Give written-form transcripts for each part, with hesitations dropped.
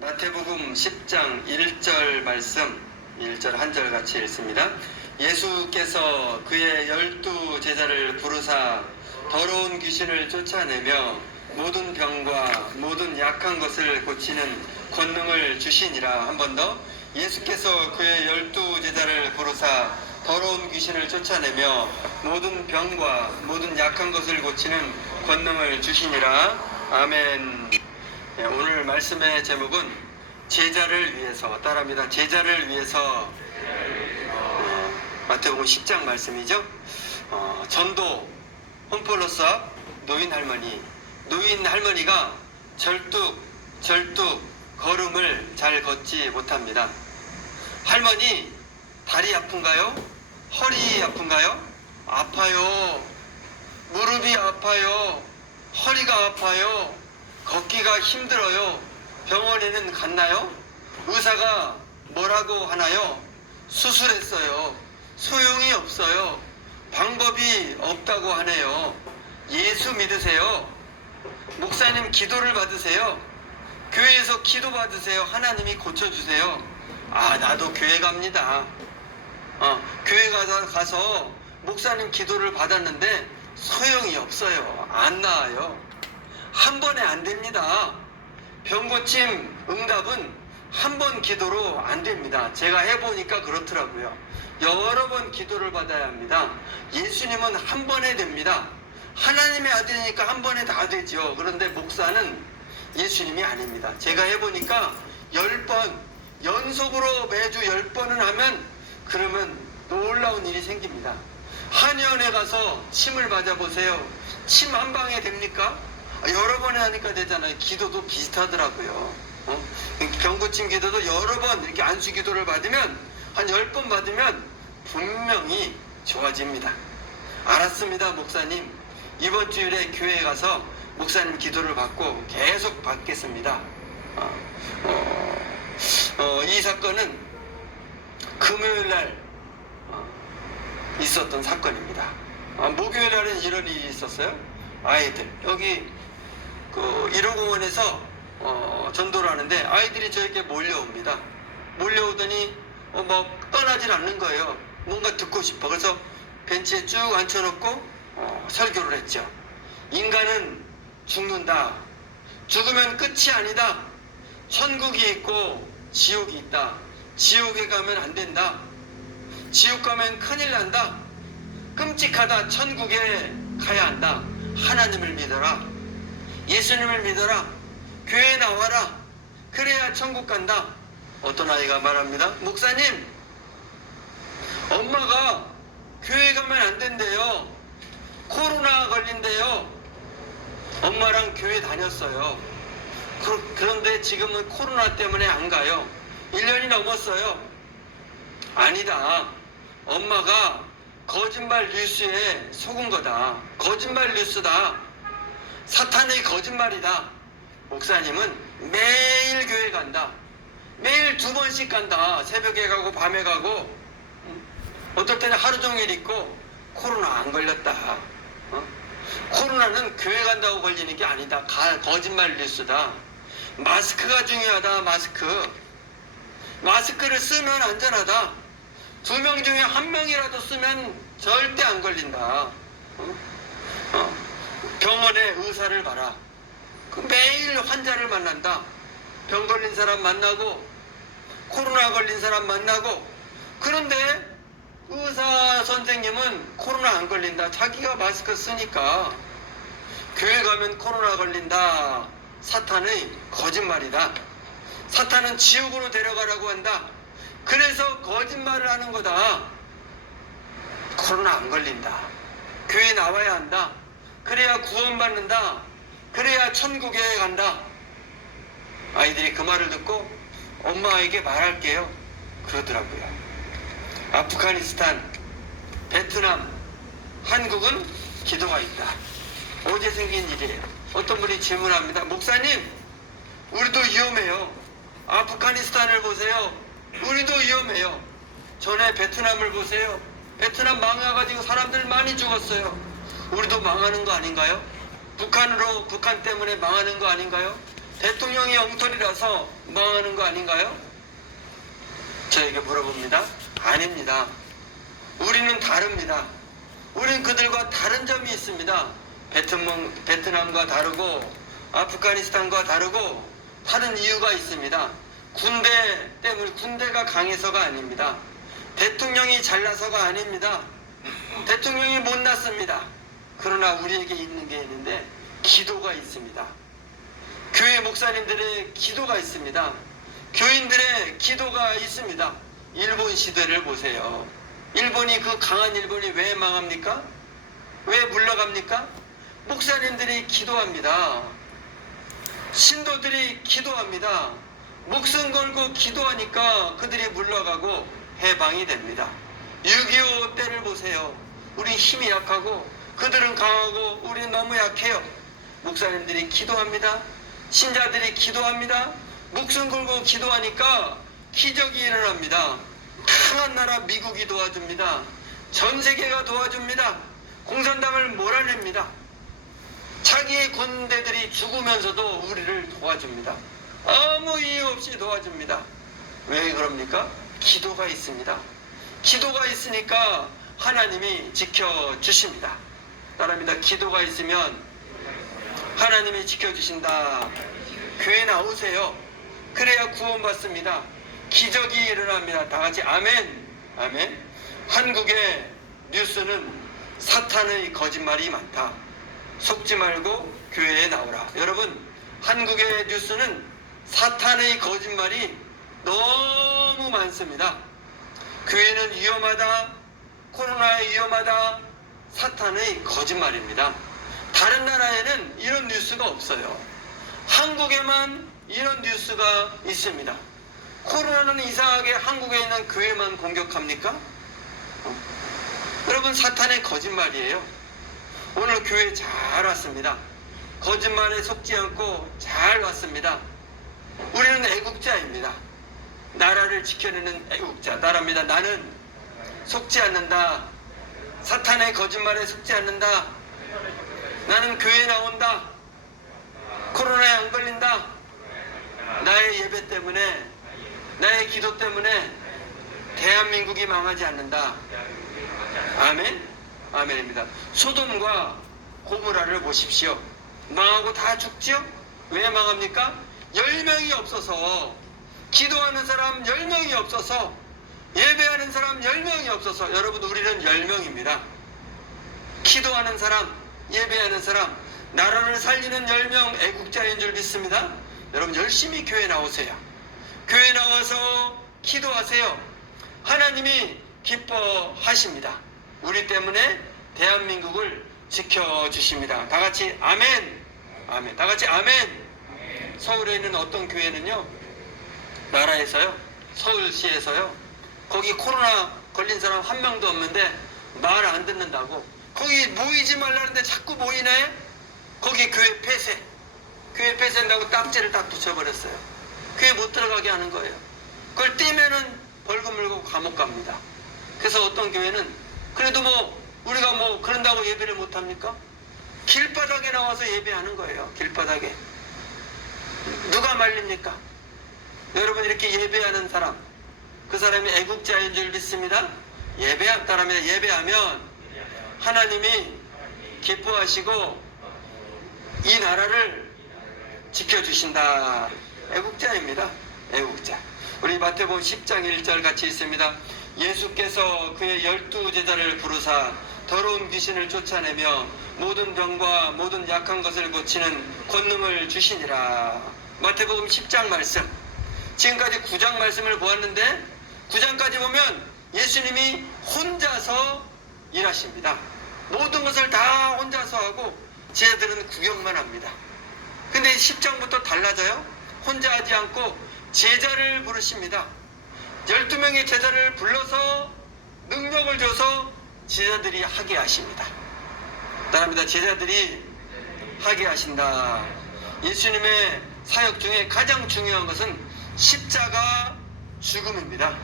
마태복음 10장 1절 말씀 1절 한 절 같이 읽습니다. 예수께서 그의 12제자를 부르사 더러운 귀신을 쫓아내며 모든 병과 모든 약한 것을 고치는 권능을 주시니라. 한 번 더. 예수께서 그의 12제자를 부르사 더러운 귀신을 쫓아내며 모든 병과 모든 약한 것을 고치는 권능을 주시니라. 아멘. 오늘 말씀의 제목은 제자를 위해서, 따라합니다. 제자를 위해서. 마태복음 10장 말씀이죠. 전도 홈플러스 앞 노인 할머니가 절뚝 걸음을 잘 걷지 못합니다. 할머니 다리 아픈가요? 허리 아픈가요? 아파요. 무릎이 아파요. 허리가 아파요. 걷기가 힘들어요. 병원에는 갔나요? 의사가 뭐라고 하나요? 수술했어요. 소용이 없어요. 방법이 없다고 하네요. 예수 믿으세요. 목사님 기도를 받으세요. 교회에서 기도 받으세요. 하나님이 고쳐주세요. 나도 교회 갑니다. 교회 가서 목사님 기도를 받았는데 소용이 없어요. 안 나아요. 한 번에 안 됩니다. 병고침 응답은 한 번 기도로 안 됩니다. 제가 해보니까 그렇더라고요. 여러 번 기도를 받아야 합니다. 예수님은 한 번에 됩니다. 하나님의 아들이니까 한 번에 다 되죠. 그런데 목사는 예수님이 아닙니다. 제가 해보니까 10번 연속으로 매주 10번은 하면 그러면 놀라운 일이 생깁니다. 한의원에 가서 침을 맞아보세요. 침 한 방에 됩니까? 여러 번에 하니까 되잖아요. 기도도 비슷하더라고요. 병고침 기도도 여러 번 이렇게 안수 기도를 받으면 한 10번 받으면 분명히 좋아집니다. 알았습니다, 목사님. 이번 주일에 교회에 가서 목사님 기도를 받고 계속 받겠습니다. 이 사건은 금요일날 있었던 사건입니다. 목요일날은 이런 일이 있었어요. 아이들 여기 1호 공원에서 전도를 하는데 아이들이 저에게 몰려옵니다. 몰려오더니 떠나질 않는 거예요. 뭔가 듣고 싶어. 그래서 벤치에 쭉 앉혀놓고 설교를 했죠. 인간은 죽는다. 죽으면 끝이 아니다. 천국이 있고 지옥이 있다. 지옥에 가면 안 된다. 지옥 가면 큰일 난다. 끔찍하다. 천국에 가야 한다. 하나님을 믿어라. 예수님을 믿어라. 교회에 나와라. 그래야 천국 간다. 어떤 아이가 말합니다. 목사님, 엄마가 교회 가면 안 된대요. 코로나 걸린대요. 엄마랑 교회 다녔어요. 그런데 지금은 코로나 때문에 안 가요. 1년이 넘었어요. 아니다. 엄마가 거짓말 뉴스에 속은 거다. 거짓말 뉴스다. 사탄의 거짓말이다. 목사님은 매일 교회 간다. 매일 2번씩 간다. 새벽에 가고 밤에 가고. 어떨 때는 하루 종일 있고. 코로나 안 걸렸다. 코로나는 교회 간다고 걸리는 게 아니다. 거짓말 뉴스다. 마스크가 중요하다. 마스크를 쓰면 안전하다. 2명 중에 1명이라도 쓰면 절대 안 걸린다. 병원에 의사를 봐라. 매일 환자를 만난다. 병 걸린 사람 만나고 코로나 걸린 사람 만나고. 그런데 의사 선생님은 코로나 안 걸린다. 자기가 마스크 쓰니까. 교회 가면 코로나 걸린다. 사탄의 거짓말이다. 사탄은 지옥으로 데려가라고 한다. 그래서 거짓말을 하는 거다. 코로나 안 걸린다. 교회 나와야 한다. 그래야 구원받는다. 그래야 천국에 간다. 아이들이 그 말을 듣고 엄마에게 말할게요. 그러더라고요. 아프가니스탄, 베트남, 한국은 기도가 있다. 어제 생긴 일이에요. 어떤 분이 질문합니다. 목사님, 우리도 위험해요. 아프가니스탄을 보세요. 우리도 위험해요. 전에 베트남을 보세요. 베트남 망해가지고 사람들 많이 죽었어요. 우리도 망하는 거 아닌가요? 북한 때문에 망하는 거 아닌가요? 대통령이 엉터리라서 망하는 거 아닌가요? 저에게 물어봅니다. 아닙니다. 우리는 다릅니다. 우리는 그들과 다른 점이 있습니다. 베트남과 다르고 아프가니스탄과 다르고 다른 이유가 있습니다. 군대 때문에, 군대가 강해서가 아닙니다. 대통령이 잘나서가 아닙니다. 대통령이 못났습니다. 그러나 우리에게 있는 게 있는데 기도가 있습니다. 교회 목사님들의 기도가 있습니다. 교인들의 기도가 있습니다. 일본 시대를 보세요. 일본이, 그 강한 일본이 왜 망합니까? 왜 물러갑니까? 목사님들이 기도합니다. 신도들이 기도합니다. 목숨 걸고 기도하니까 그들이 물러가고 해방이 됩니다. 6.25 때를 보세요. 우리 힘이 약하고 그들은 강하고 우리는 너무 약해요. 목사님들이 기도합니다. 신자들이 기도합니다. 목숨 걸고 기도하니까 기적이 일어납니다. 강한 나라 미국이 도와줍니다. 전 세계가 도와줍니다. 공산당을 몰아냅니다. 자기의 군대들이 죽으면서도 우리를 도와줍니다. 아무 이유 없이 도와줍니다. 왜 그럽니까? 기도가 있습니다. 기도가 있으니까 하나님이 지켜주십니다. 따라합니다. 기도가 있으면 하나님이 지켜주신다. 교회 나오세요. 그래야 구원받습니다. 기적이 일어납니다. 다 같이 아멘. 아멘. 한국의 뉴스는 사탄의 거짓말이 많다. 속지 말고 교회에 나오라. 여러분, 한국의 뉴스는 사탄의 거짓말이 너무 많습니다. 교회는 위험하다. 코로나에 위험하다. 사탄의 거짓말입니다. 다른 나라에는 이런 뉴스가 없어요. 한국에만 이런 뉴스가 있습니다. 코로나는 이상하게 한국에 있는 교회만 공격합니까? 여러분, 사탄의 거짓말이에요. 오늘 교회 잘 왔습니다. 거짓말에 속지 않고 잘 왔습니다. 우리는 애국자입니다. 나라를 지켜내는 애국자. 나라입니다. 나는 속지 않는다. 사탄의 거짓말에 속지 않는다. 나는 교회 나온다. 코로나에 안 걸린다. 나의 예배 때문에, 나의 기도 때문에 대한민국이 망하지 않는다. 아멘? 아멘입니다. 소돔과 고모라를 보십시오. 망하고 다 죽지요? 왜 망합니까? 10명이 없어서, 기도하는 사람 10명이 없어서, 예배하는 사람 10명이 없어서. 여러분, 우리는 10명입니다. 기도하는 사람, 예배하는 사람, 나라를 살리는 10명 애국자인 줄 믿습니다. 여러분, 열심히 교회 나오세요. 교회 나와서 기도하세요. 하나님이 기뻐하십니다. 우리 때문에 대한민국을 지켜주십니다. 다 같이 아멘. 아멘. 다 같이 아멘. 서울에 있는 어떤 교회는요, 나라에서요, 서울시에서요, 거기 코로나 걸린 사람 한 명도 없는데 말 안 듣는다고, 거기 모이지 말라는데 자꾸 모이네. 거기 교회 폐쇄. 교회 폐쇄한다고 딱지를 딱 붙여버렸어요. 교회 못 들어가게 하는 거예요. 그걸 떼면은 벌금 물고 감옥 갑니다. 그래서 어떤 교회는 그래도 우리가 그런다고 예배를 못 합니까? 길바닥에 나와서 예배하는 거예요. 길바닥에. 누가 말립니까? 여러분, 이렇게 예배하는 사람, 그 사람이 애국자인 줄 믿습니다. 따라합니다. 예배하면 하나님이 기뻐하시고 이 나라를 지켜주신다. 애국자입니다. 애국자. 우리 마태복음 10장 1절 같이 있습니다. 예수께서 그의 12제자를 부르사 더러운 귀신을 쫓아내며 모든 병과 모든 약한 것을 고치는 권능을 주시니라. 마태복음 10장 말씀. 지금까지 9장 말씀을 보았는데 9장까지 보면 예수님이 혼자서 일하십니다. 모든 것을 다 혼자서 하고 제자들은 구경만 합니다. 근데 10장부터 달라져요. 혼자 하지 않고 제자를 부르십니다. 12명의 제자를 불러서 능력을 줘서 제자들이 하게 하십니다. 따라합니다. 제자들이 하게 하신다. 예수님의 사역 중에 가장 중요한 것은 십자가 죽음입니다.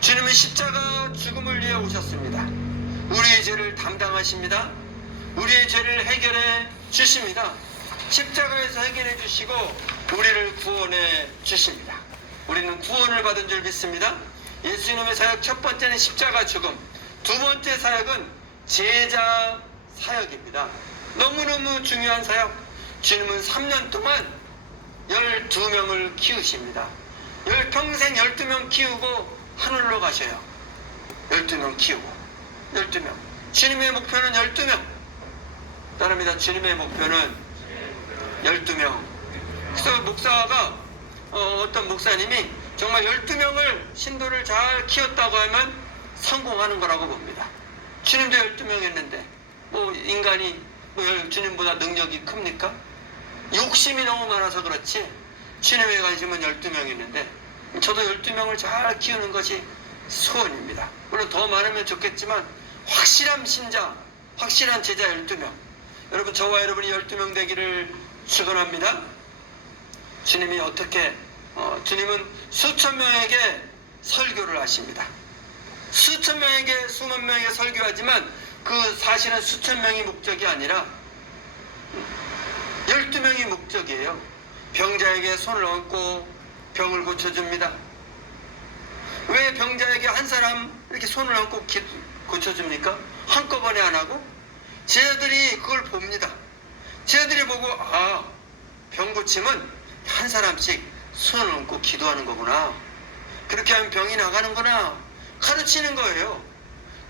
주님은 십자가 죽음을 위해 오셨습니다. 우리의 죄를 담당하십니다. 우리의 죄를 해결해 주십니다. 십자가에서 해결해 주시고 우리를 구원해 주십니다. 우리는 구원을 받은 줄 믿습니다. 예수님의 사역 첫 번째는 십자가 죽음, 두 번째 사역은 제자 사역입니다. 너무너무 중요한 사역. 주님은 3년 동안 12명을 키우십니다. 평생 12명 키우고 하늘로 가셔요. 12명 키우고 12명. 주님의 목표는 12명. 따릅니다. 주님의 목표는 12명. 그래서 목사가 어떤 목사님이 정말 12명을 신도를 잘 키웠다고 하면 성공하는 거라고 봅니다. 주님도 12명 했는데 뭐 인간이 주님보다 능력이 큽니까? 욕심이 너무 많아서 그렇지 주님의 관심은 12명 있는데 저도 12명을 잘 키우는 것이 소원입니다. 물론 더 많으면 좋겠지만 확실한 신자, 확실한 제자 12명. 여러분, 저와 여러분이 12명 되기를 축원합니다. 주님이 주님은 수천 명에게 설교를 하십니다. 수천 명에게, 수만 명에게 설교하지만 그 사실은 수천 명이 목적이 아니라 12명이 목적이에요. 병자에게 손을 얹고 병을 고쳐줍니다. 왜 병자에게 한 사람 이렇게 손을 얹고 고쳐줍니까? 한꺼번에 안 하고? 제자들이 그걸 봅니다. 제자들이 보고 병 고침은 한 사람씩 손을 얹고 기도하는 거구나. 그렇게 하면 병이 나가는구나. 가르치는 거예요.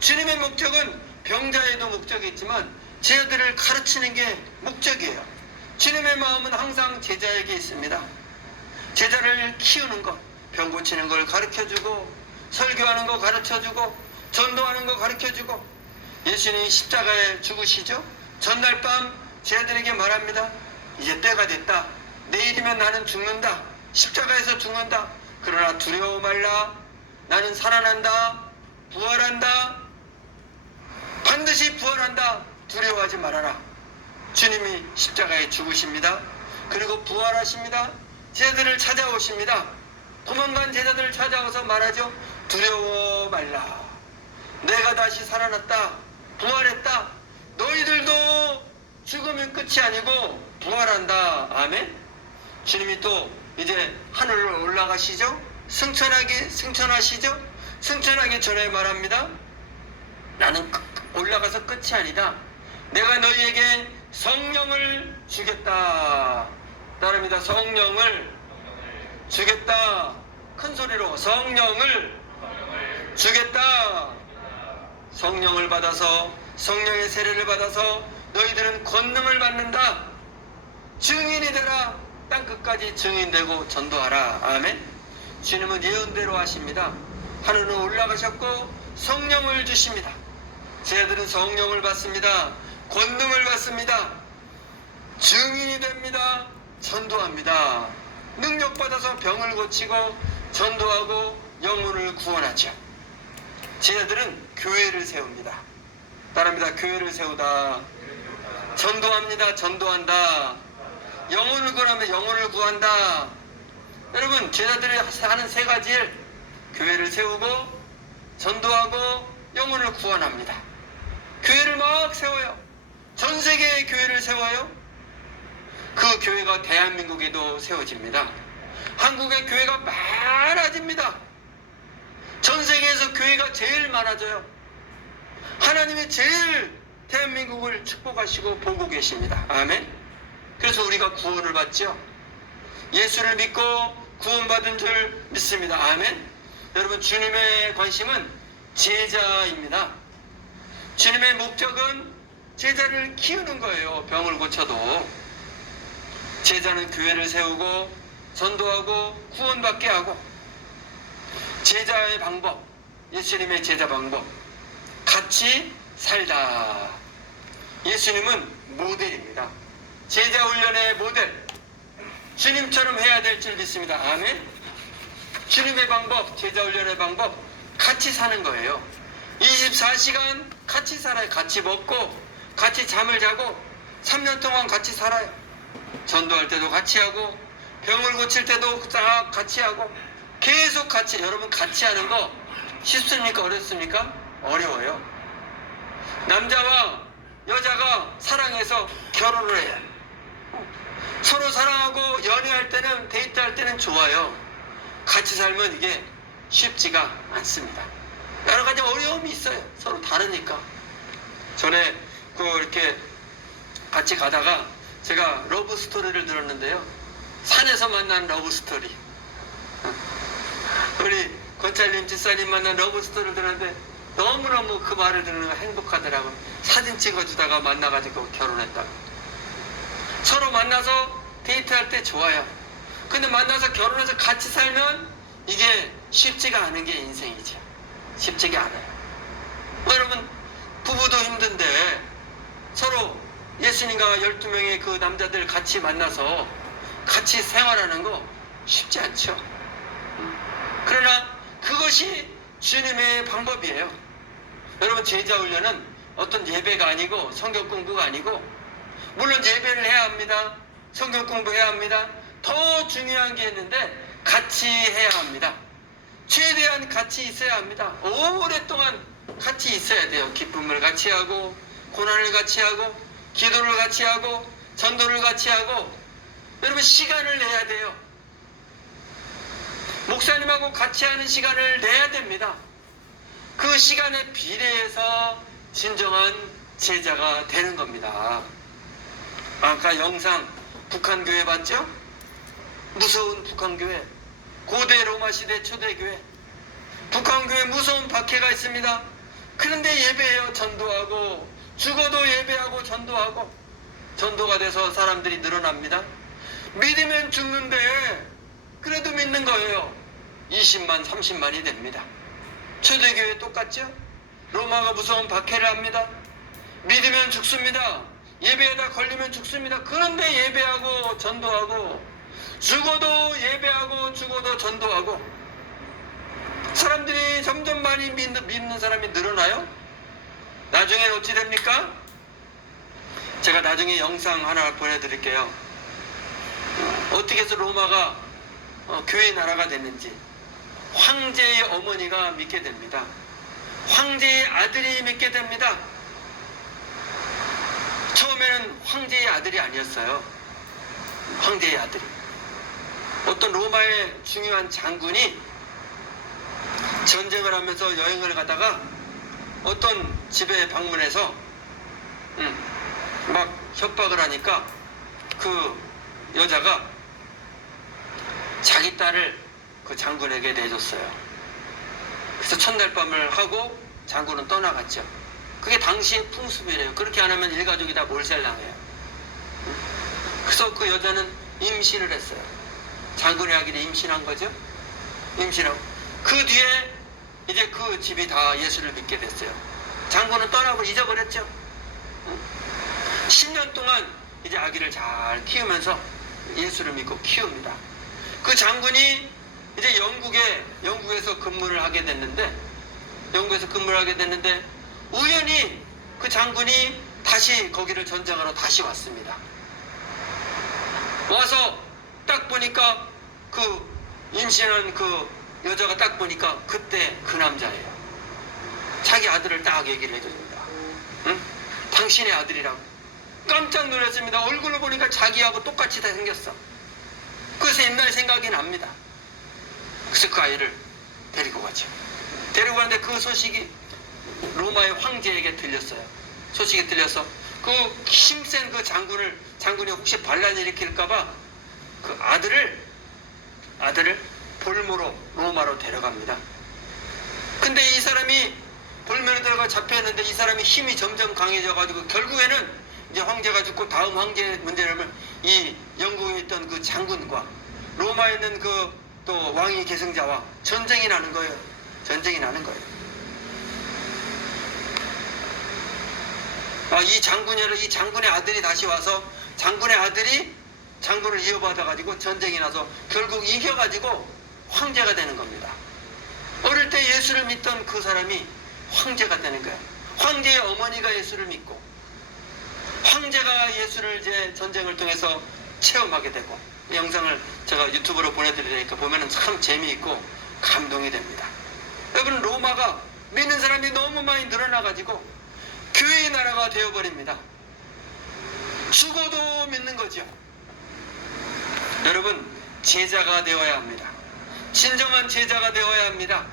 주님의 목적은 병자에도 목적이 있지만 제자들을 가르치는 게 목적이에요. 주님의 마음은 항상 제자에게 있습니다. 제자를 키우는 것, 병 고치는 걸 가르쳐주고, 설교하는 거 가르쳐주고, 전도하는 거 가르쳐주고. 예수님이 십자가에 죽으시죠? 전날 밤 제자들에게 말합니다. 이제 때가 됐다. 내일이면 나는 죽는다. 십자가에서 죽는다. 그러나 두려워 말라. 나는 살아난다. 부활한다. 반드시 부활한다. 두려워하지 말아라. 주님이 십자가에 죽으십니다. 그리고 부활하십니다. 제자들을 찾아오십니다. 도망간 제자들을 찾아와서 말하죠. 두려워 말라. 내가 다시 살아났다. 부활했다. 너희들도 죽으면 끝이 아니고 부활한다. 아멘. 주님이 또 이제 하늘로 올라가시죠. 승천하시죠. 승천하기 전에 말합니다. 나는 올라가서 끝이 아니다. 내가 너희에게 성령을 주겠다. 따릅니다. 성령을 주겠다. 큰 소리로 성령을 주겠다. 성령을 받아서, 성령의 세례를 받아서 너희들은 권능을 받는다. 증인이 되라. 땅끝까지 증인되고 전도하라. 아멘. 주님은 예언대로 하십니다. 하늘로 올라가셨고 성령을 주십니다. 제자들은 성령을 받습니다. 권능을 받습니다. 증인이 됩니다. 전도합니다. 능력받아서 병을 고치고 전도하고 영혼을 구원하죠. 제자들은 교회를 세웁니다. 따릅니다. 교회를 세우다. 전도합니다. 전도한다. 영혼을 구하면 영혼을 구한다. 여러분, 제자들이 하는 세 가지 일, 교회를 세우고 전도하고 영혼을 구원합니다. 교회를 막 세워요. 전 세계의 교회를 세워요. 그 교회가 대한민국에도 세워집니다. 한국의 교회가 많아집니다. 전 세계에서 교회가 제일 많아져요. 하나님이 제일 대한민국을 축복하시고 보고 계십니다. 아멘. 그래서 우리가 구원을 받죠. 예수를 믿고 구원받은 줄 믿습니다. 아멘. 여러분, 주님의 관심은 제자입니다. 주님의 목적은 제자를 키우는 거예요. 병을 고쳐도. 제자는 교회를 세우고 전도하고 구원받게 하고. 제자의 방법, 예수님의 제자 방법, 같이 살다. 예수님은 모델입니다. 제자 훈련의 모델. 주님처럼 해야 될 줄 믿습니다. 아멘. 주님의 방법, 제자 훈련의 방법, 같이 사는 거예요. 24시간 같이 살아요. 같이 먹고 같이 잠을 자고 3년 동안 같이 살아요. 전도할 때도 같이 하고 병을 고칠 때도 딱 같이 하고 계속 같이. 여러분, 같이 하는 거 쉽습니까? 어렵습니까? 어려워요. 남자와 여자가 사랑해서 결혼을 해요. 서로 사랑하고 연애할 때는, 데이트할 때는 좋아요. 같이 살면 이게 쉽지가 않습니다. 여러 가지 어려움이 있어요. 서로 다르니까. 전에 이렇게 같이 가다가 제가 러브 스토리를 들었는데요. 산에서 만난 러브 스토리. 우리 권찰님 집사님 만난 러브 스토리를 들었는데 너무너무 그 말을 듣는 거 행복하더라고. 사진 찍어주다가 만나가지고 결혼했다고. 서로 만나서 데이트할 때 좋아요. 근데 만나서 결혼해서 같이 살면 이게 쉽지가 않은 게 인생이죠. 쉽지가 않아요. 여러분, 부부도 힘든데 서로 예수님과 12명의 그 남자들 같이 만나서 같이 생활하는 거 쉽지 않죠. 그러나 그것이 주님의 방법이에요. 여러분, 제자 훈련은 어떤 예배가 아니고 성경 공부가 아니고, 물론 예배를 해야 합니다. 성경 공부해야 합니다. 더 중요한 게 있는데 같이 해야 합니다. 최대한 같이 있어야 합니다. 오랫동안 같이 있어야 돼요. 기쁨을 같이 하고, 고난을 같이 하고, 기도를 같이 하고, 전도를 같이 하고. 여러분, 시간을 내야 돼요. 목사님하고 같이 하는 시간을 내야 됩니다. 그 시간에 비례해서 진정한 제자가 되는 겁니다. 아까 영상 북한교회 봤죠? 무서운 북한교회, 고대 로마 시대 초대교회. 북한교회 무서운 박해가 있습니다. 그런데 예배해요. 전도하고, 죽어도 예배하고 전도하고. 전도가 돼서 사람들이 늘어납니다. 믿으면 죽는데 그래도 믿는 거예요. 20만 30만이 됩니다. 초대교회 똑같죠? 로마가 무서운 박해를 합니다. 믿으면 죽습니다. 예배하다 걸리면 죽습니다. 그런데 예배하고 전도하고, 죽어도 예배하고 죽어도 전도하고. 사람들이 점점 많이 믿는 사람이 늘어나요. 나중에 어찌 됩니까? 제가 나중에 영상 하나 보내드릴게요. 어떻게 해서 로마가 교회 나라가 됐는지. 황제의 어머니가 믿게 됩니다. 황제의 아들이 믿게 됩니다. 처음에는 황제의 아들이 아니었어요. 황제의 아들이. 어떤 로마의 중요한 장군이 전쟁을 하면서 여행을 가다가 어떤 집에 방문해서 막 협박을 하니까 그 여자가 자기 딸을 그 장군에게 내줬어요. 그래서 첫날 밤을 하고 장군은 떠나갔죠. 그게 당시의 풍습이래요. 그렇게 안 하면 일가족이 다 몰살당해요. 그래서 그 여자는 임신을 했어요. 장군의 아기를 임신한 거죠. 임신하고 그 뒤에 이제 그 집이 다 예수를 믿게 됐어요. 장군은 떠나고 잊어버렸죠. 10년 동안 이제 아기를 잘 키우면서 예수를 믿고 키웁니다. 그 장군이 이제 영국에서 근무를 하게 됐는데, 우연히 그 장군이 다시 거기를 전쟁하러 다시 왔습니다. 와서 딱 보니까 그 임신한 그 여자가 딱 보니까 그때 그 남자예요. 자기 아들을 딱 얘기를 해줍니다. 응? 당신의 아들이라고. 깜짝 놀랐습니다. 얼굴을 보니까 자기하고 똑같이 다 생겼어. 그래서 옛날 생각이 납니다. 그래서 그 아이를 데리고 가죠. 데리고 가는데 그 소식이 로마의 황제에게 들렸어요. 소식이 들려서 그 힘센 그 장군이 혹시 반란을 일으킬까봐 그 아들을 볼모로 로마로 데려갑니다. 근데 이 사람이 볼모로 들어가 잡혀있는데 이 사람이 힘이 점점 강해져가지고 결국에는 이제 황제가 죽고 다음 황제의 문제는 이 영국에 있던 그 장군과 로마에 있는 그 또 왕위 계승자와 전쟁이 나는 거예요. 전쟁이 나는 거예요. 이 장군의 아들이 다시 와서 장군의 아들이 장군을 이어받아가지고 전쟁이 나서 결국 이겨가지고 황제가 되는 겁니다. 어릴 때 예수를 믿던 그 사람이 황제가 되는 거예요. 황제의 어머니가 예수를 믿고 황제가 예수를 이제 전쟁을 통해서 체험하게 되고, 이 영상을 제가 유튜브로 보내드리니까 보면은 참 재미있고 감동이 됩니다. 여러분, 로마가 믿는 사람이 너무 많이 늘어나가지고 교회의 나라가 되어버립니다. 죽어도 믿는 거죠. 여러분, 제자가 되어야 합니다. 진정한 제자가 되어야 합니다.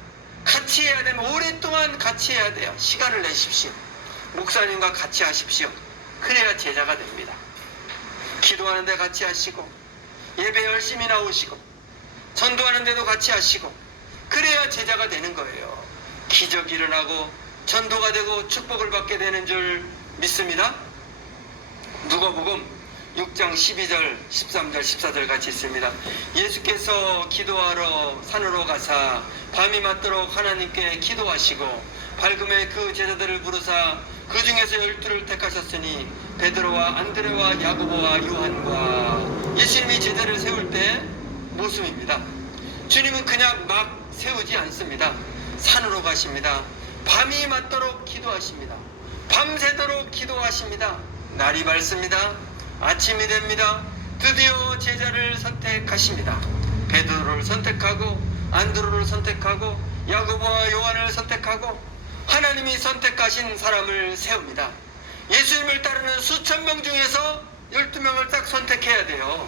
같이 해야 되면 오랫동안 같이 해야 돼요. 시간을 내십시오. 목사님과 같이 하십시오. 그래야 제자가 됩니다. 기도하는데 같이 하시고, 예배 열심히 나오시고, 전도하는데도 같이 하시고, 그래야 제자가 되는 거예요. 기적이 일어나고 전도가 되고 축복을 받게 되는 줄 믿습니다. 누가복음 6장 12절, 13절, 14절 같이 있습니다. 예수께서 기도하러 산으로 가사 밤이 맞도록 하나님께 기도하시고 밝음에 그 제자들을 부르사 그 중에서 12를 택하셨으니 베드로와 안드레와 야고보와 요한과 예수님이 제자를 세울 때 모습입니다. 주님은 그냥 막 세우지 않습니다. 산으로 가십니다. 밤이 맞도록 기도하십니다. 밤새도록 기도하십니다. 날이 밝습니다. 아침이 됩니다. 드디어 제자를 선택하십니다. 베드로를 선택하고 안드로를 선택하고 야고보와 요한을 선택하고 하나님이 선택하신 사람을 세웁니다. 예수님을 따르는 수천 명 중에서 12명을 딱 선택해야 돼요.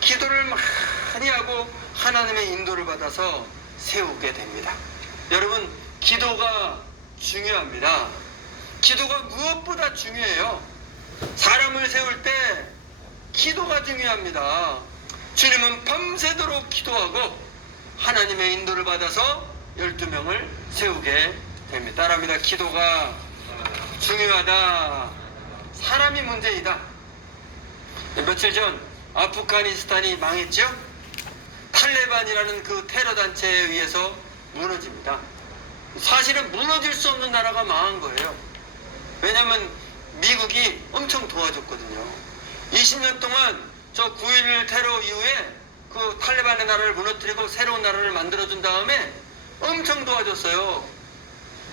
기도를 많이 하고 하나님의 인도를 받아서 세우게 됩니다. 여러분, 기도가 중요합니다. 기도가 무엇보다 중요해요. 사람을 세울 때 기도가 중요합니다. 주님은 밤새도록 기도하고 하나님의 인도를 받아서 12명을 세우게 됩니다. 따라합니다. 기도가 중요하다. 사람이 문제이다. 며칠 전 아프가니스탄이 망했죠? 탈레반이라는 그 테러 단체에 의해서 무너집니다. 사실은 무너질 수 없는 나라가 망한 거예요. 왜냐하면 미국이 엄청 도와줬거든요. 20년 동안 저 9.11 테러 이후에 그 탈레반의 나라를 무너뜨리고 새로운 나라를 만들어준 다음에 엄청 도와줬어요.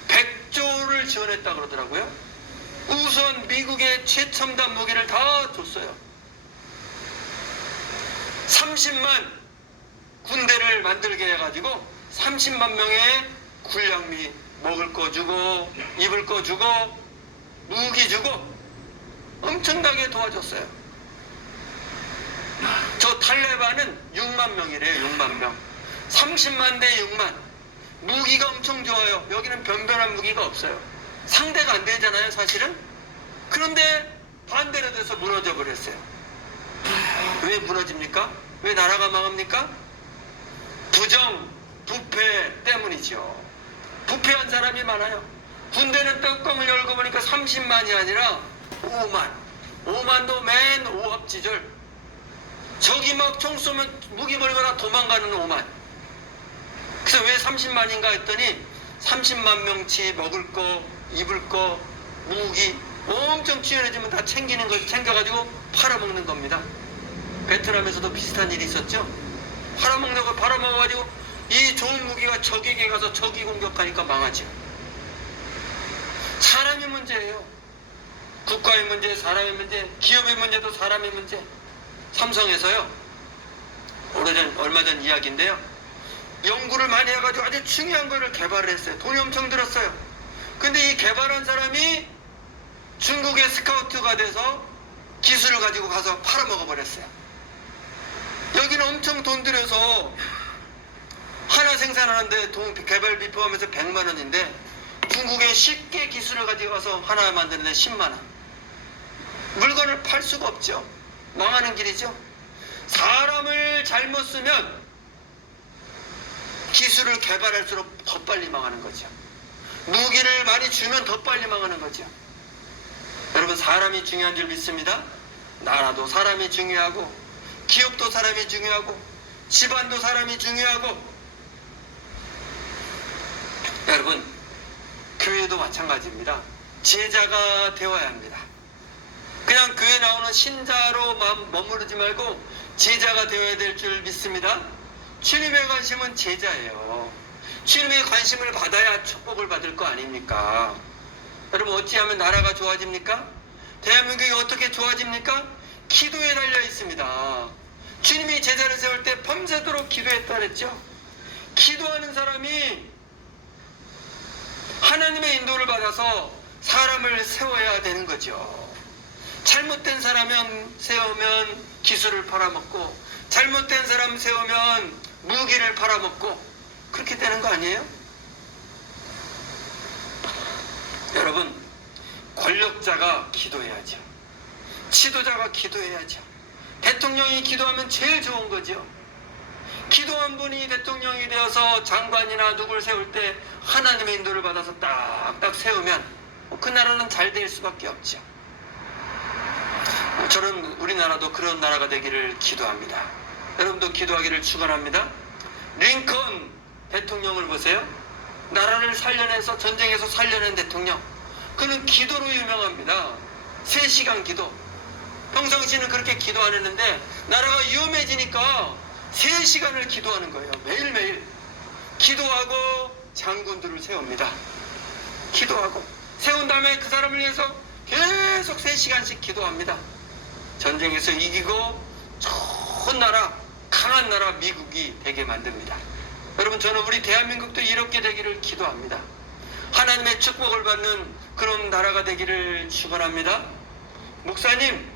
100조를 지원했다 그러더라고요. 우선 미국의 최첨단 무기를 다 줬어요. 30만 군대를 만들게 해가지고 30만 명의 군량미, 먹을 거 주고 입을 거 주고 무기 주고 엄청나게 도와줬어요. 저 탈레반은 6만 명이래요. 6만 명. 30만 대 6만. 무기가 엄청 좋아요. 여기는 변변한 무기가 없어요. 상대가 안 되잖아요, 사실은. 그런데 반대로 돼서 무너져 버렸어요. 왜 무너집니까? 왜 나라가 망합니까? 부정, 부패 때문이죠. 부패한 사람이 많아요. 군대는 뚜껑을 열고 보니까 30만이 아니라 5만. 5만도 맨 오합지졸. 적이 막 총 쏘면 무기 벌거나 도망가는 5만. 그래서 왜 30만인가 했더니 30만 명치 먹을 거, 입을 거, 무기 엄청 치열해지면 다 챙기는 거 챙겨가지고 팔아먹는 겁니다. 베트남에서도 비슷한 일이 있었죠. 팔아먹어가지고 이 좋은 무기가 적에게 가서 적이 공격하니까 망하죠. 사람이 문제예요. 국가의 문제, 사람의 문제, 기업의 문제도 사람의 문제. 삼성에서요, 얼마 전 이야기인데요, 연구를 많이 해가지고 아주 중요한 거를 개발을 했어요. 돈이 엄청 들었어요. 근데 이 개발한 사람이 중국의 스카우트가 돼서 기술을 가지고 가서 팔아먹어 버렸어요. 여기는 엄청 돈 들여서 하나 생산하는데 개발비 포함해서 100만 원인데 중국에 쉽게 기술을 가지고 가서 하나 만드는데 10만 원. 물건을 팔 수가 없죠. 망하는 길이죠. 사람을 잘못 쓰면 기술을 개발할수록 더 빨리 망하는 거죠. 무기를 많이 주면 더 빨리 망하는 거죠. 여러분, 사람이 중요한 줄 믿습니다. 나라도 사람이 중요하고 기업도 사람이 중요하고 집안도 사람이 중요하고 여러분, 교회도 마찬가지입니다. 제자가 되어야 합니다. 그냥 교회 나오는 신자로 머무르지 말고 제자가 되어야 될 줄 믿습니다. 주님의 관심은 제자예요. 주님의 관심을 받아야 축복을 받을 거 아닙니까? 여러분, 어찌하면 나라가 좋아집니까? 대한민국이 어떻게 좋아집니까? 기도에 달려 있습니다. 주님이 제자를 세울 때 밤새도록 기도했다 그랬죠. 기도하는 사람이 하나님의 인도를 받아서 사람을 세워야 되는 거죠. 잘못된 사람은 세우면 기술을 팔아먹고 잘못된 사람 세우면 무기를 팔아먹고 그렇게 되는 거 아니에요? 여러분, 권력자가 기도해야죠. 지도자가 기도해야죠. 대통령이 기도하면 제일 좋은 거죠. 기도한 분이 대통령이 되어서 장관이나 누굴 세울 때 하나님의 인도를 받아서 딱딱 세우면 그 나라는 잘 될 수밖에 없죠. 저는 우리나라도 그런 나라가 되기를 기도합니다. 여러분도 기도하기를 축원합니다. 링컨 대통령을 보세요. 나라를 살려내서 전쟁에서 살려낸 대통령. 그는 기도로 유명합니다. 3시간 기도. 평상시는 그렇게 기도 안 했는데 나라가 위험해지니까 3시간을 기도하는 거예요. 매일매일 기도하고 장군들을 세웁니다. 기도하고 세운 다음에 그 사람을 위해서 계속 3시간씩 기도합니다. 전쟁에서 이기고 좋은 나라, 강한 나라 미국이 되게 만듭니다. 여러분, 저는 우리 대한민국도 이렇게 되기를 기도합니다. 하나님의 축복을 받는 그런 나라가 되기를 축원합니다. 목사님,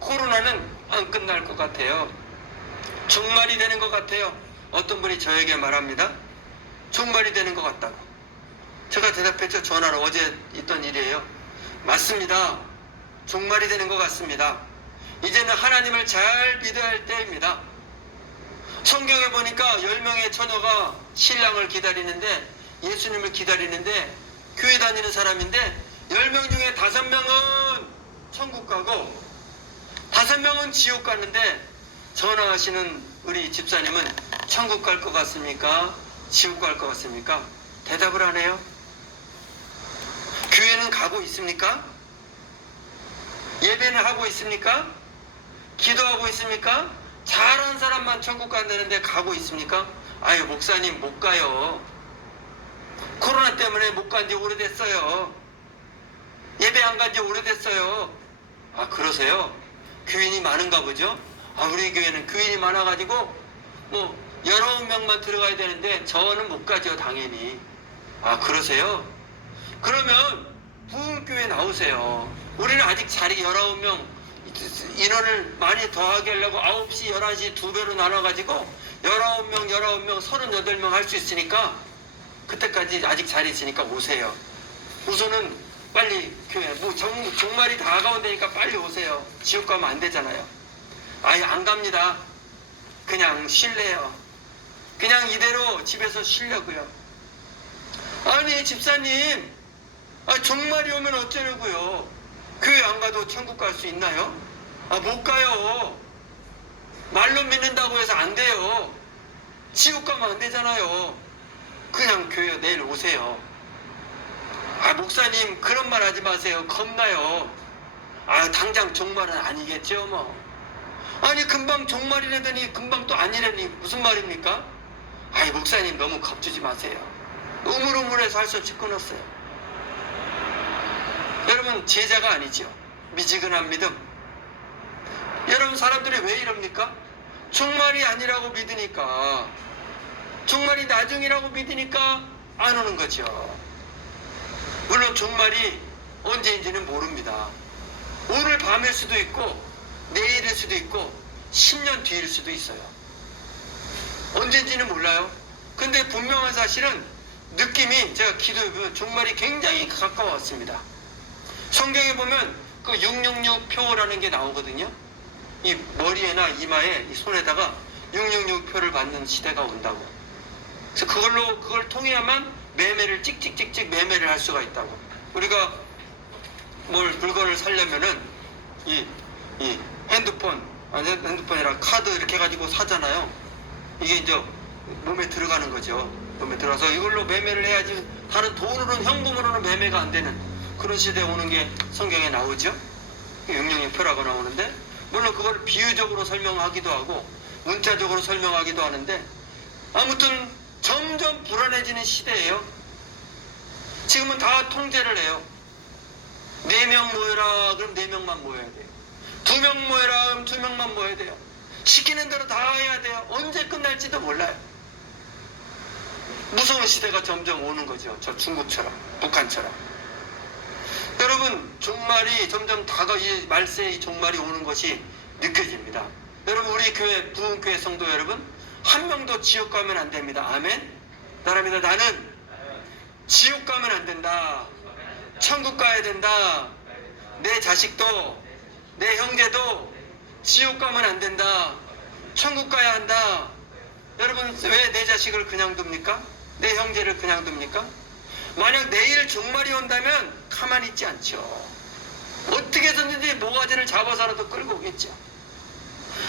코로나는 안 끝날 것 같아요. 종말이 되는 것 같아요. 어떤 분이 저에게 말합니다. 종말이 되는 것 같다고. 제가 대답했죠. 전화로 어제 있던 일이에요. 맞습니다. 종말이 되는 것 같습니다. 이제는 하나님을 잘 믿어야 할 때입니다. 성경에 보니까 10명의 처녀가 신랑을 기다리는데, 예수님을 기다리는데 교회 다니는 사람인데 10명 중에 5명은 천국 가고 5명은 지옥 갔는데, 전화하시는 우리 집사님은 천국 갈 것 같습니까? 지옥 갈 것 같습니까? 대답을 안 해요. 교회는 가고 있습니까? 예배는 하고 있습니까? 기도하고 있습니까? 잘한 사람만 천국 간다는데 가고 있습니까? 아유, 목사님 못 가요. 코로나 때문에 못 간 지 오래됐어요. 예배 안 간 지 오래됐어요. 아, 그러세요? 교인이 많은가 보죠? 아, 우리 교회는 교인이 많아가지고 19명만 들어가야 되는데 저는 못 가죠, 당연히. 아, 그러세요? 그러면 부흥교회 나오세요. 우리는 아직 자리 19명 인원을 많이 더하게 하려고 9시, 11시 2배로 나눠가지고 19명, 38명 할 수 있으니까 그때까지 아직 자리 있으니까 오세요. 우선은 빨리 교회, 종말이 다가온다니까 빨리 오세요. 지옥 가면 안 되잖아요. 아예 안 갑니다. 그냥 쉴래요. 그냥 이대로 집에서 쉬려고요. 아니, 집사님, 종말이 오면 어쩌려고요? 교회 안 가도 천국 갈 수 있나요? 못 가요. 말로 믿는다고 해서 안 돼요. 지옥 가면 안 되잖아요. 그냥 교회 내일 오세요. 목사님, 그런 말 하지 마세요. 겁나요. 당장 종말은 아니겠죠, 뭐. 아니, 금방 종말이라더니 금방 또 아니라니 무슨 말입니까? 목사님, 너무 겁주지 마세요. 우물우물해서 할 수 없이 끊었어요. 여러분, 제자가 아니죠. 미지근한 믿음. 여러분, 사람들이 왜 이럽니까? 종말이 아니라고 믿으니까, 종말이 나중이라고 믿으니까 안 오는 거죠. 물론 종말이 언제인지는 모릅니다. 오늘 밤일 수도 있고 내일일 수도 있고 10년 뒤일 수도 있어요. 언제인지는 몰라요. 근데 분명한 사실은 느낌이, 제가 기도해보면 종말이 굉장히 가까웠습니다. 성경에 보면 그 666표라는 게 나오거든요. 이 머리에나 이마에, 이 손에다가 666표를 받는 시대가 온다고. 그래서 그걸 통해야만 매매를 찍찍찍찍 매매를 할 수가 있다고. 우리가 물건을 사려면은 이 핸드폰이랑 카드 이렇게 해가지고 사잖아요. 이게 이제 몸에 들어가는 거죠. 몸에 들어가서 이걸로 매매를 해야지, 다른 돈으로는, 현금으로는 매매가 안 되는 그런 시대에 오는 게 성경에 나오죠. 666표라고 나오는데, 물론 그걸 비유적으로 설명하기도 하고 문자적으로 설명하기도 하는데, 아무튼 점점 불안해지는 시대예요. 지금은 다 통제를 해요. 4명 모여라 그럼 4명만 모여야 돼요. 2명 모여라 그럼 2명만 모여야 돼요. 시키는 대로 다 해야 돼요. 언제 끝날지도 몰라요. 무서운 시대가 점점 오는 거죠. 저 중국처럼, 북한처럼. 여러분, 종말이 점점 이 말세의 종말이 오는 것이 느껴집니다. 여러분, 우리 교회, 부흥교회 성도 여러분, 한 명도 지옥 가면 안 됩니다. 아멘? 따라합니다. 나는 지옥 가면 안 된다. 천국 가야 된다. 내 자식도, 내 형제도 지옥 가면 안 된다. 천국 가야 한다. 여러분, 왜 내 자식을 그냥 둡니까? 내 형제를 그냥 둡니까? 만약 내일 종말이 온다면 가만히 있지 않죠. 어떻게 해서든지 모가지를 잡아서라도 끌고 오겠죠.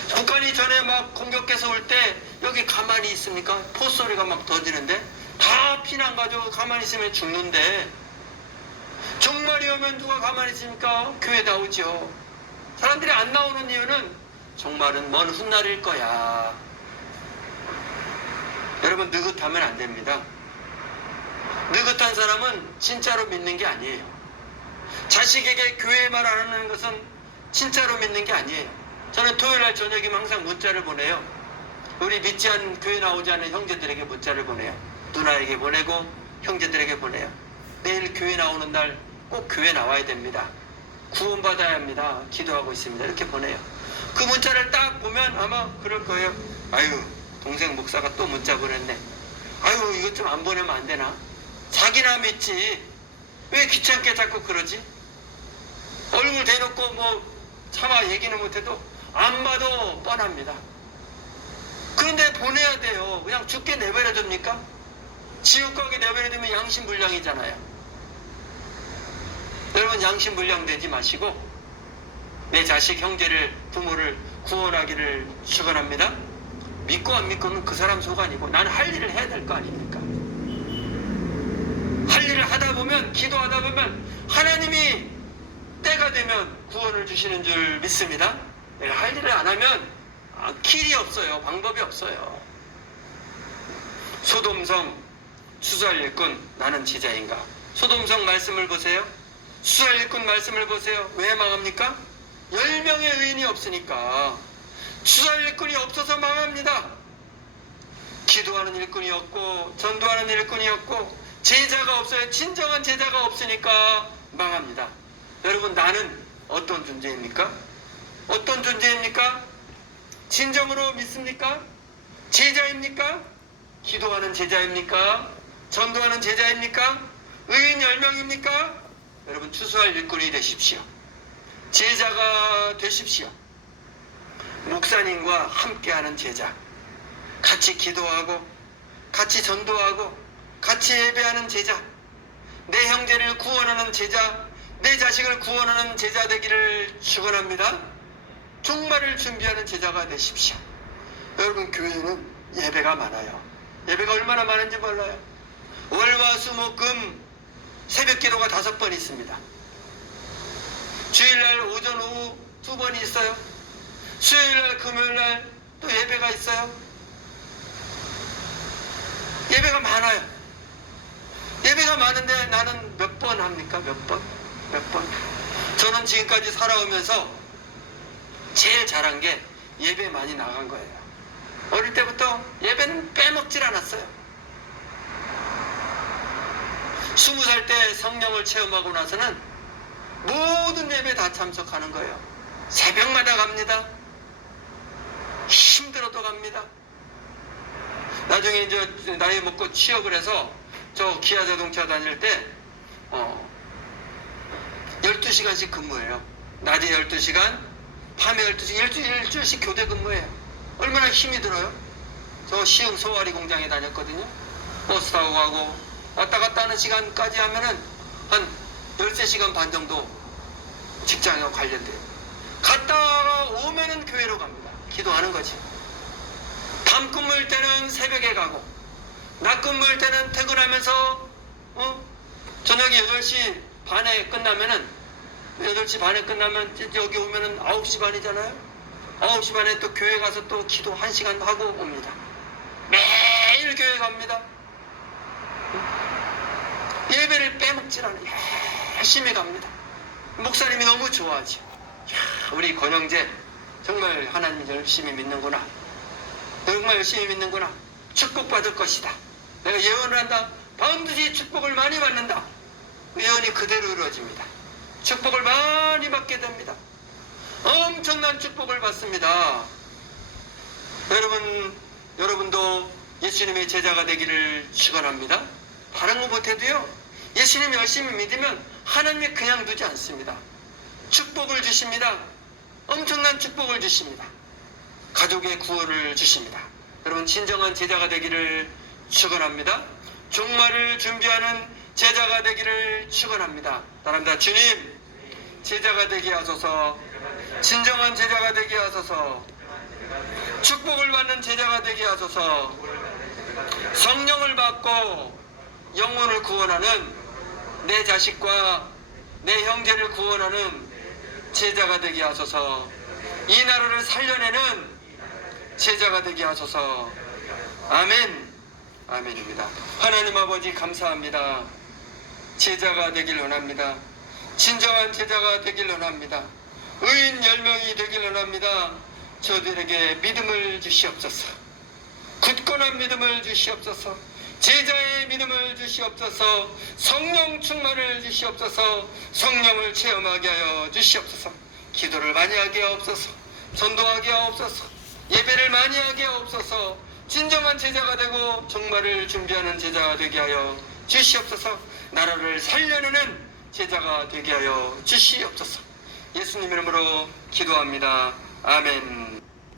북한이 전에 막 공격해서 올 때 여기 가만히 있습니까? 포소리가 막 터지는데 다 피난 가지고 가만히 있으면 죽는데, 종말이 오면 누가 가만히 있습니까? 교회 나오죠. 사람들이 안 나오는 이유는 종말은 먼 훗날일 거야. 여러분, 느긋하면 안 됩니다. 느긋한 사람은 진짜로 믿는 게 아니에요. 자식에게 교회 말 안 하는 것은 진짜로 믿는 게 아니에요. 저는 토요일날 저녁이면 항상 문자를 보내요. 우리 믿지 않은, 교회 나오지 않은 형제들에게 문자를 보내요. 누나에게 보내고 형제들에게 보내요. 내일 교회 나오는 날 꼭 교회 나와야 됩니다. 구원받아야 합니다. 기도하고 있습니다. 이렇게 보내요. 그 문자를 딱 보면 아마 그럴 거예요. 아유, 동생 목사가 또 문자 보냈네. 아유, 이것 좀 안 보내면 안 되나? 자기나 믿지. 왜 귀찮게 자꾸 그러지? 얼굴 대놓고 뭐 차마 얘기는 못해도 안 봐도 뻔합니다. 그런데 보내야 돼요. 그냥 죽게 내버려 둡니까? 지옥 가게 내버려 두면 양심불량이잖아요. 여러분, 양심불량 되지 마시고 내 자식, 형제를, 부모를 구원하기를 축원합니다. 믿고 안 믿고는 그 사람 속 아니고 나는 할 일을 해야 될 거 아닙니까? 할 일을 하다 보면, 기도하다 보면 하나님이 때가 되면 구원을 주시는 줄 믿습니다. 내가 할 일을 안 하면 길이 없어요. 방법이 없어요. 소돔성 수살 일꾼, 나는 제자인가? 소돔성 말씀을 보세요. 수살 일꾼 말씀을 보세요. 왜 망합니까? 10명의 의인이 없으니까. 수살 일꾼이 없어서 망합니다. 기도하는 일꾼이 없고 전도하는 일꾼이 없고 제자가 없어요. 진정한 제자가 없으니까 망합니다. 여러분, 나는 어떤 존재입니까? 어떤 존재입니까? 진정으로 믿습니까? 제자입니까? 기도하는 제자입니까? 전도하는 제자입니까? 의인 10명입니까? 여러분, 추수할 일꾼이 되십시오. 제자가 되십시오. 목사님과 함께하는 제자, 같이 기도하고 같이 전도하고 같이 예배하는 제자, 내 형제를 구원하는 제자, 내 자식을 구원하는 제자 되기를 축원합니다. 종말을 준비하는 제자가 되십시오. 여러분, 교회는 예배가 많아요. 예배가 얼마나 많은지 몰라요. 월화수목금 새벽 기도가 5번 있습니다. 주일날 오전 오후 2번이 있어요. 수요일날 금요일날 또 예배가 있어요. 예배가 많아요. 예배가 많은데 나는 몇 번 합니까? 몇 번? 저는 지금까지 살아오면서 제일 잘한 게 예배 많이 나간 거예요. 어릴 때부터 예배는 빼먹질 않았어요. 20살 때 성령을 체험하고 나서는 모든 예배 다 참석하는 거예요. 새벽마다 갑니다. 힘들어도 갑니다. 나중에 이제 나이 먹고 취업을 해서 저 기아 자동차 다닐 때 12시간씩 근무해요. 낮에 12시간, 밤에 12시간, 일주일씩 교대 근무해요. 얼마나 힘이 들어요? 저 시흥 소와리 공장에 다녔거든요. 버스 타고 가고 왔다 갔다 하는 시간까지 하면은 한 13시간 반 정도 직장에 관련돼요. 갔다가 오면은 교회로 갑니다. 기도하는 거지. 밤 근무일 때는 새벽에 가고, 낮 근무일 때는 퇴근하면서 저녁에 8시 반에 끝나면은, 8시 반에 끝나면 여기 오면은 9시 반이잖아요. 9시 반에 또 교회 가서 또 기도 1시간 하고 옵니다. 매일 교회 갑니다. 예배를 빼먹질 않아요. 열심히 갑니다. 목사님이 너무 좋아하죠. 우리 권영재 정말 하나님 열심히 믿는구나. 정말 열심히 믿는구나. 축복받을 것이다. 내가 예언을 한다. 반드시 축복을 많이 받는다. 예언이 그대로 이루어집니다. 축복을 많이 받게 됩니다. 엄청난 축복을 받습니다. 여러분도 예수님의 제자가 되기를 축원합니다. 다른 거 못해도요, 예수님 열심히 믿으면 하나님이 그냥 두지 않습니다. 축복을 주십니다. 엄청난 축복을 주십니다. 가족의 구원을 주십니다. 여러분, 진정한 제자가 되기를 축원합니다. 종말을 준비하는 제자가 되기를 축원합니다. 따라합니다. 주님, 제자가 되게 하소서. 진정한 제자가 되게 하소서. 축복을 받는 제자가 되게 하소서. 성령을 받고 영혼을 구원하는, 내 자식과 내 형제를 구원하는 제자가 되게 하소서. 이 나라를 살려내는 제자가 되게 하소서. 아멘. 아멘입니다. 하나님 아버지, 감사합니다. 제자가 되길 원합니다. 진정한 제자가 되길 원합니다. 의인 10명이 되길 원합니다. 저들에게 믿음을 주시옵소서. 굳건한 믿음을 주시옵소서. 제자의 믿음을 주시옵소서. 성령 충만을 주시옵소서. 성령을 체험하게 하여 주시옵소서. 기도를 많이 하게 하옵소서. 전도하게 하옵소서. 예배를 많이 하게 하옵소서. 진정한 제자가 되고 종말을 준비하는 제자가 되게 하여 주시옵소서. 나라를 살려내는 제자가 되게 하여 주시옵소서. 예수님 이름으로 기도합니다. 아멘.